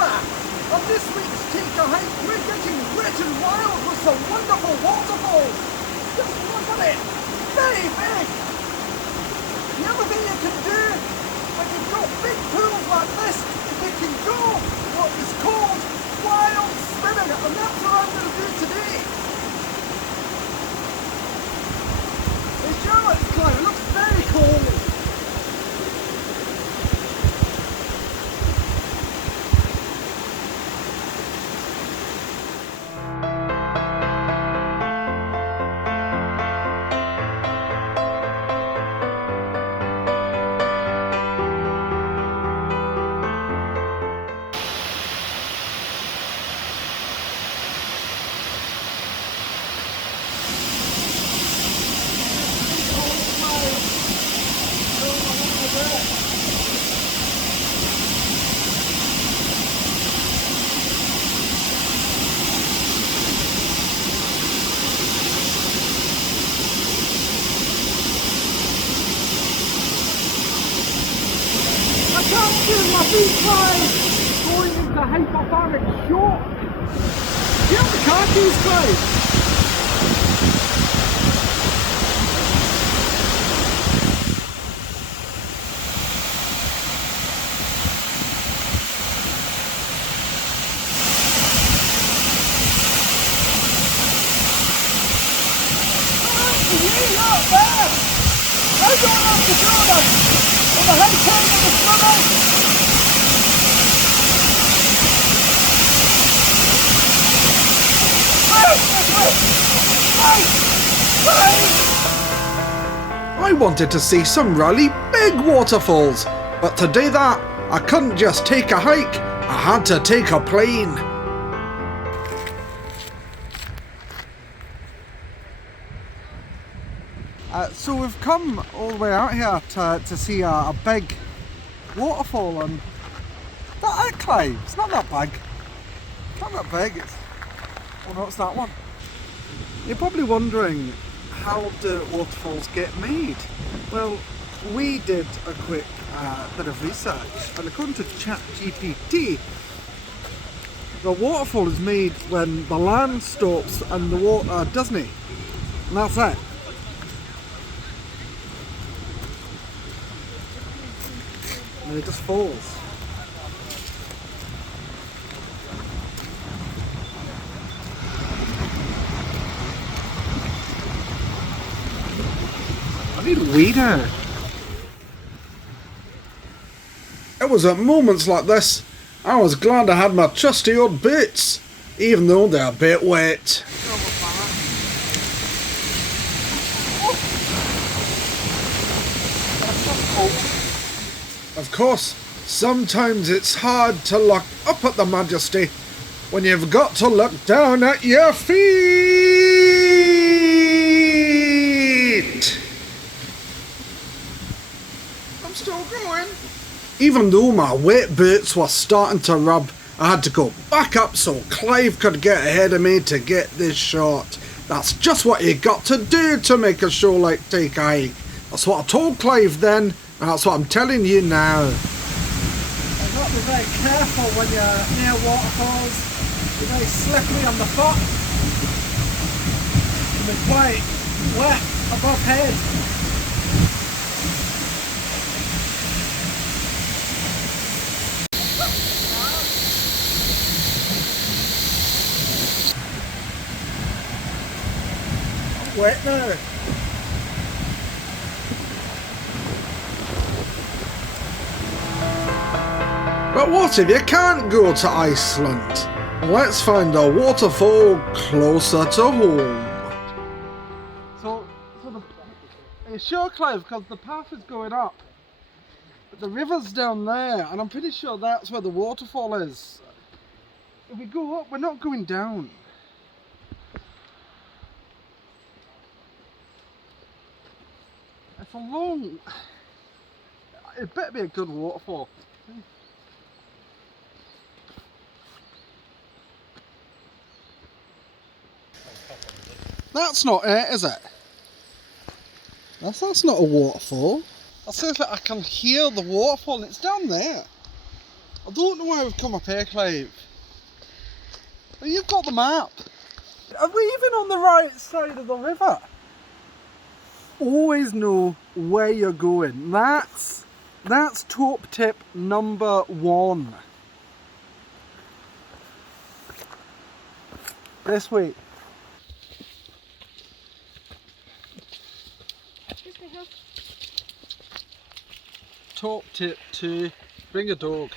Edinburgh. On this week's Take a Hike, we're getting wet and wild with some wonderful waterfalls. Just look at it, very big. The other thing you can do when you've got big pools like this, you can go what is called wild swimming, and that's what I'm going to do today. Hey Charlotte, Clive, it looks very cold. I can't feel my feet Clive going into hypothermic shock. Do you have the car keys, Clive? Way up there! I don't have to do that! On the high time of the swimming! I wanted to see some really big waterfalls, but to do that, I couldn't just take a hike, I had to take a plane. So we've come all the way out here to see a big waterfall, and that Clive, it's not that big. It's not that big. Oh no, it's that one. You're probably wondering, how do waterfalls get made? Well, we did a quick bit of research, and according to ChatGPT, the waterfall is made when the land stops and the water doesn't. And that's it. And it just falls. I need a weeder. It was at moments like this I was glad I had my trusty old boots, even though they're a bit wet. Of course, sometimes it's hard to look up at the majesty when you've got to look down at your feet. I'm still going. Even though my wet boots were starting to rub, I had to go back up so Clive could get ahead of me to get this shot. That's just what you got to do to make a show like Take a Hike. That's what I told Clive then. That's what I'm telling you now. You've got to be very careful when you're near waterfalls. You're very slippery on the foot. You'll be quite wet above head. I'm wet now. But what if you can't go to Iceland? Let's find a waterfall closer to home. So are you sure, Clive? Because the path is going up, but the river's down there, and I'm pretty sure that's where the waterfall is. If we go up, we're not going down. It's a long... It better be a good waterfall. That's not it, is it? That's not a waterfall. I say that I can hear the waterfall and it's down there. I don't know why we've come up here, Clive. But you've got the map. Are we even on the right side of the river? Always know where you're going. That's top tip number 1. This way. Top tip 2, bring a dog.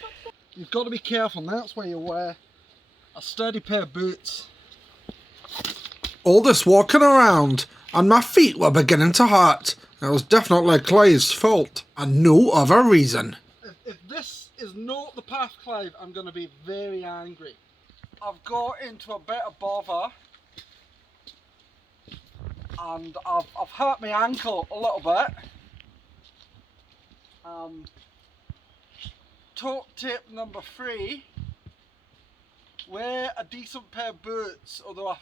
You've got to be careful, and that's why you wear a sturdy pair of boots. All this walking around, and my feet were beginning to hurt. It was definitely Clive's fault, and no other reason. If this is not the path, Clive, I'm going to be very angry. I've got into a bit of bother, and I've hurt my ankle a little bit. Top tip number 3, wear a decent pair of boots, although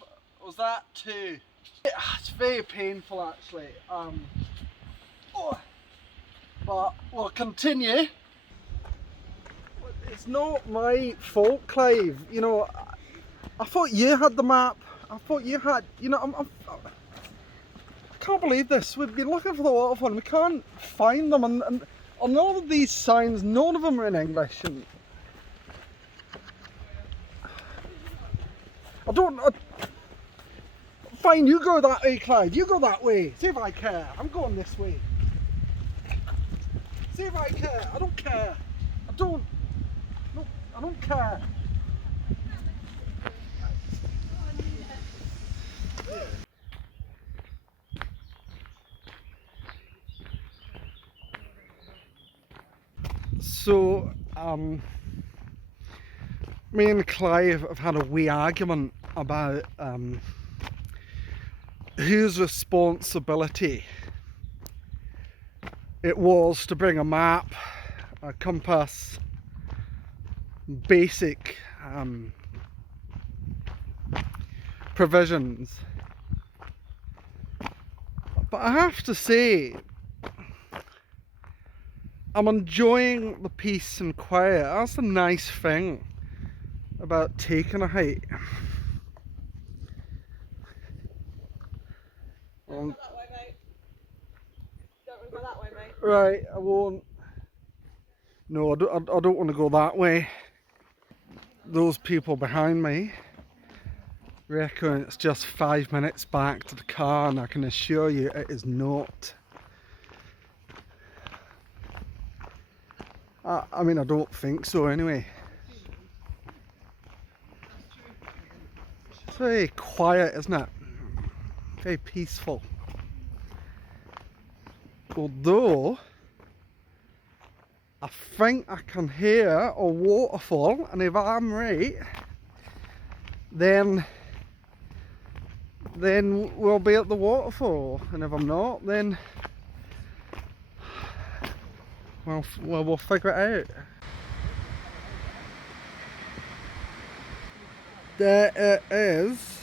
was that too? It's very painful actually, but we'll continue. It's not my fault, Clive. You know, I thought you had the map. I thought you had, you know, I can't believe this. We've been looking for the waterfall and we can't find them, and on all of these signs, none of them are in English. And fine, you go that way, Clive. You go that way. See if I care. I'm going this way. See if I care. I don't care. I don't care. So, me and Clive have had a wee argument about whose responsibility it was to bring a map, a compass, basic provisions. But I have to say, I'm enjoying the peace and quiet. That's the nice thing about taking a hike. That way, mate. Don't go that way, mate. Right, I won't. No, I don't want to go that way. Those people behind me reckon it's just 5 minutes back to the car, and I can assure you it is not. I mean, I don't think so anyway. It's very quiet, isn't it? Very peaceful. Although I think I can hear a waterfall, and if I'm right, then we'll be at the waterfall, and if I'm not, then well, we'll figure it out. There it is.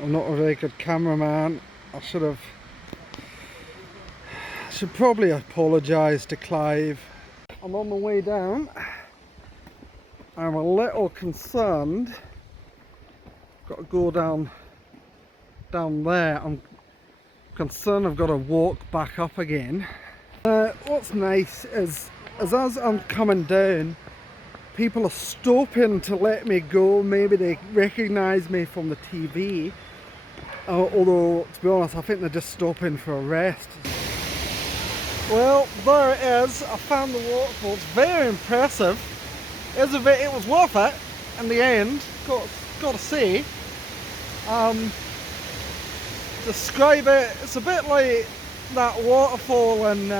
I'm not a very good cameraman. I should probably apologise to Clive. I'm on my way down. I'm a little concerned. Got to go down there. I'm concerned I've got to walk back up again. What's nice is as I'm coming down, people are stopping to let me go. Maybe they recognise me from the TV. Although, to be honest, I think they're just stopping for a rest. Well, there it is. I found the waterfall. It's very impressive. It was worth it in the end, got to say. Describe it, it's a bit like that waterfall in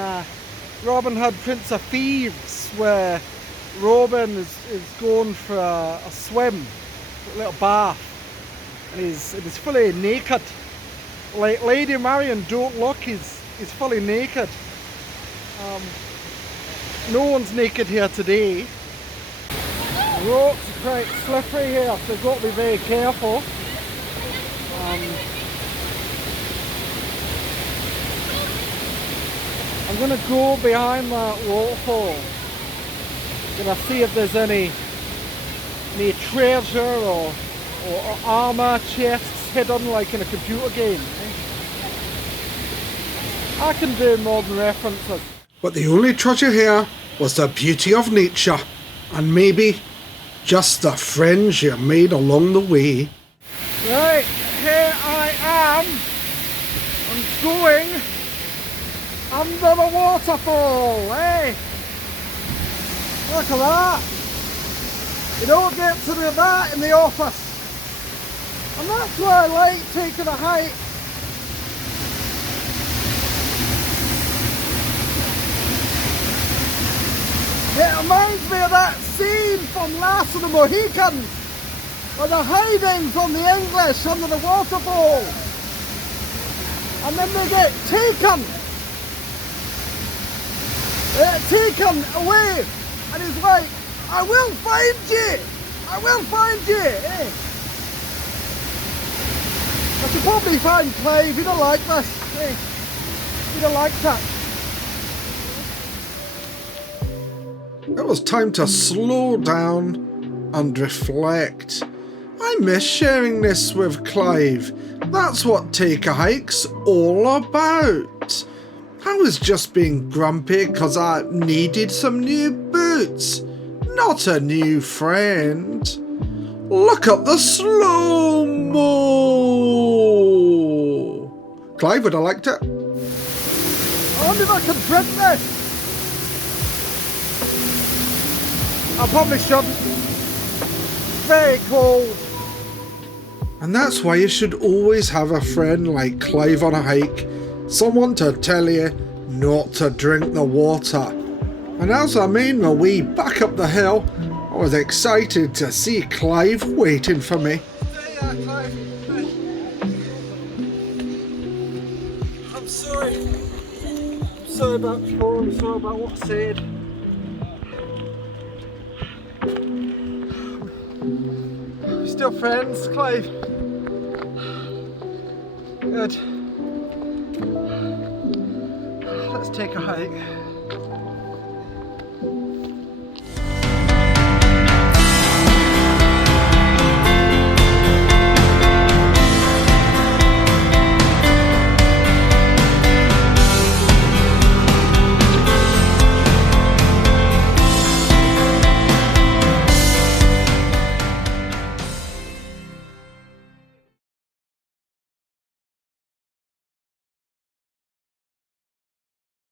Robin Hood, Prince of Thieves, where Robin is going for a swim, a little bath, and he's fully naked. Like Lady Marion, don't look, he's fully naked. No one's naked here today. The rocks are quite slippery here, so you've got to be very careful. I'm going to go behind that waterfall. Gonna see if there's any treasure or armour chests hidden like in a computer game. I can do modern references. But the only treasure here was the beauty of nature, and maybe just the friends you made along the way. Right, here I am. I'm going under the waterfall, eh? Look at that. You don't get to do that in the office. And that's why I like taking a hike. It reminds me of that scene from Last of the Mohicans, where they're hiding from the English under the waterfall. And then they get taken. Taken away. And he's like, I will find you. I will find you. Eh? I should probably find Clive. He don't like this. Eh? He don't like that. It was time to slow down and reflect. I miss sharing this with Clive. That's what Take a Hike's all about. I was just being grumpy because I needed some new boots, not a new friend. Look at the slow-mo. Clive would have liked it. I wonder if I can drink this. I probably shouldn't. It's very cold. And that's why you should always have a friend like Clive on a hike. Someone to tell you not to drink the water. And as I made my way back up the hill, I was excited to see Clive waiting for me. Clive. I'm sorry. I'm sorry about before. I'm sorry about what I said. We're still friends, Clive. Good. Let's take a hike.